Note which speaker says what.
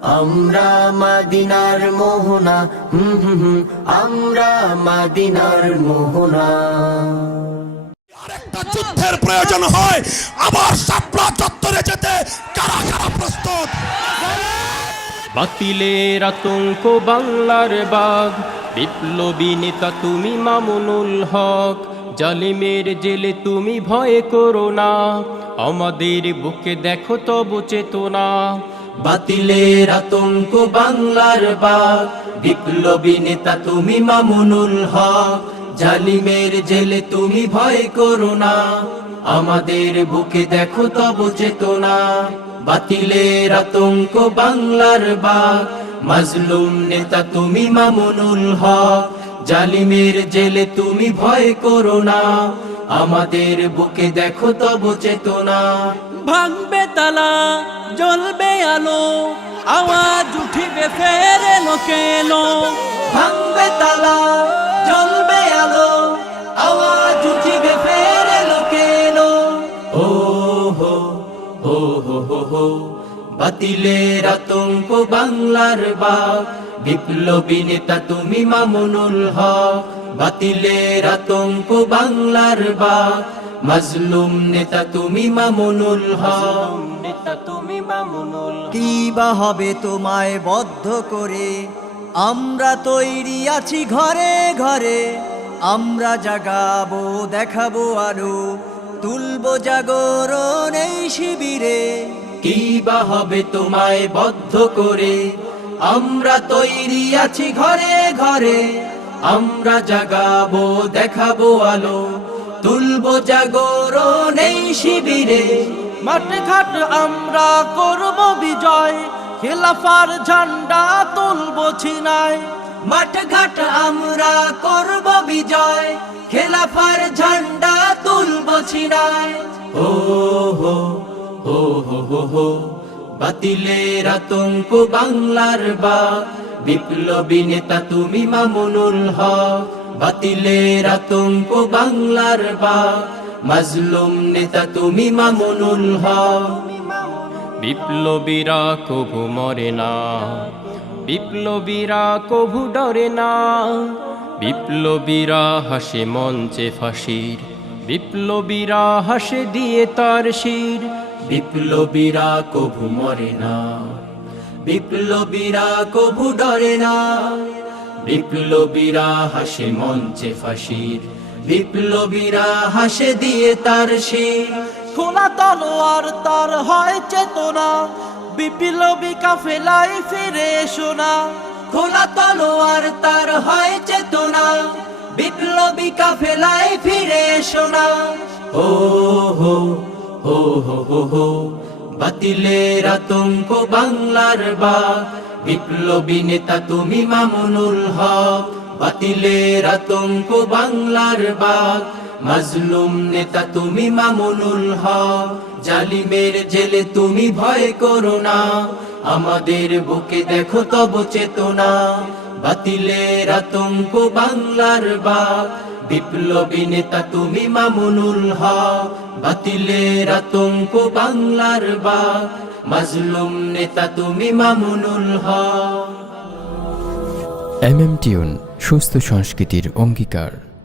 Speaker 1: আমরা মাদিনার মোহনা হুম হুম হুম, আমরা মাদিনার মোহনা।
Speaker 2: একটা যুদ্ধের প্রয়োজন হয় আবার শাপলা চত্বরে যেতে কারা কারা প্রস্তুত?
Speaker 3: বাতিলের আতঙ্ক বাংলার বাঘ বিপ্লবী নেতা তুমি মামুনুল হক, জালিমের জেলে তুমি ভয় করো না। আমাদের বুকে দেখো তব চেতনা।
Speaker 1: বাতিলের আতঙ্ক বাংলার বাগ বিপ্লবী নেতা তুমি মামুনুল হক, জালিমের জেলে তুমি ভয় করো না। আমাদের বুকে দেখো তব চেতনা। বাতিলের আতঙ্ক বাংলার বাগ মাজলুম নেতা তুমি মামুনুল হক জালিমের জেলে তুমি ভয় করো না। আমাদের বুকে দেখো তব চেতনা।
Speaker 4: ভাঙবে তালা জ্বলবে আলো আওয়াজ উঠিবে ফের এলো কেন
Speaker 1: ভাঙবে তালা জ্বলবে আলো আওয়াজ উঠিবে ফের এলো কেন ও হো হো হো হো হো বাতিলের আতঙ্ক বাংলার বাগ বিপ্লবী নেতা তুমি মামুনুল হক। বাতিলের আতঙ্ক বাংলার বাগ মাজলুম নেতা তুমি মামুনুল হক।
Speaker 3: নেতা তুমি মামুনুল
Speaker 4: কি বা হবে তোমায় বদ্ধ করে? আমরা তৈরি আছি ঘরে ঘরে। আমরা জাগাবো, দেখাবো আলো। তুলবো জাগরণ এই শিবিরে।
Speaker 1: কি বা হবে তোমায় বদ্ধ করে? আমরা তৈরি আছি ঘরে ঘরে আমরা জাগাবো দেখাবো আলো তুলবো জাগরণ এই শিবিরে।
Speaker 4: মাঠে ঘাট আমরা করব বিজয় খেলাফার ঝান্ডা তুলবো ছিনায়।
Speaker 1: মাঠ ঘাট আমরা করব বিজয় খেলাফার ঝান্ডা তুলবো ছিনায়। ও হো হো, বাতিলের আতঙ্ক বাংলার বা। বিপ্লবী নেতা তুমি মামুনুল হক, বাতিলের আতঙ্ক বাংলার বা। মাজলুম নেতা তুমি মামুনুল হক।
Speaker 3: বিপ্লবীরা কভু মরে না, বিপ্লবীরা কভু ডরে না। বিপ্লবীরা হাসে মঞ্চে ফাঁসির, বিপ্লবীরা হাসে দিয়ে তার শির।
Speaker 1: বিপ্লবীরা কভু মরে না বিপ্লবীরা কভু ডরে না বিপ্লবীরা হাসে মঞ্চে ফাঁসির বিপ্লবীরা হাসে দিয়ে তার শির।
Speaker 4: খোলা তলোয়ার তার হয় চেতনা বিপ্লবী কাফেলাই ফিরে এসো না।
Speaker 1: খোলা তলোয়ার তার হয় চেতনা বিপ্লবী কাফেলায় ফিরে এসো না। ও হো হো হো হো হো। বাতিলের আতঙ্ক বাংলার বা। বিপ্লবী নেতা তুমি মামুনুল হক। বাতিলের আতঙ্ক বাংলার বাগ মাজলুম নেতা তুমি মামুনুল হক। জালিমের জেলে তুমি ভয় করো না। আমাদের বুকে দেখো তব চেতনা। বাতিলের আতঙ্ক বাংলার বাগ বিপ্লবী নেতা তুমি মামুনুল হক, বাতিলের আতঙ্ক বাংলার বা। মাজলুম নেতা তুমি মামুনুল হক।
Speaker 5: এম টিউন, সুস্থ সংস্কৃতির অঙ্গীকার।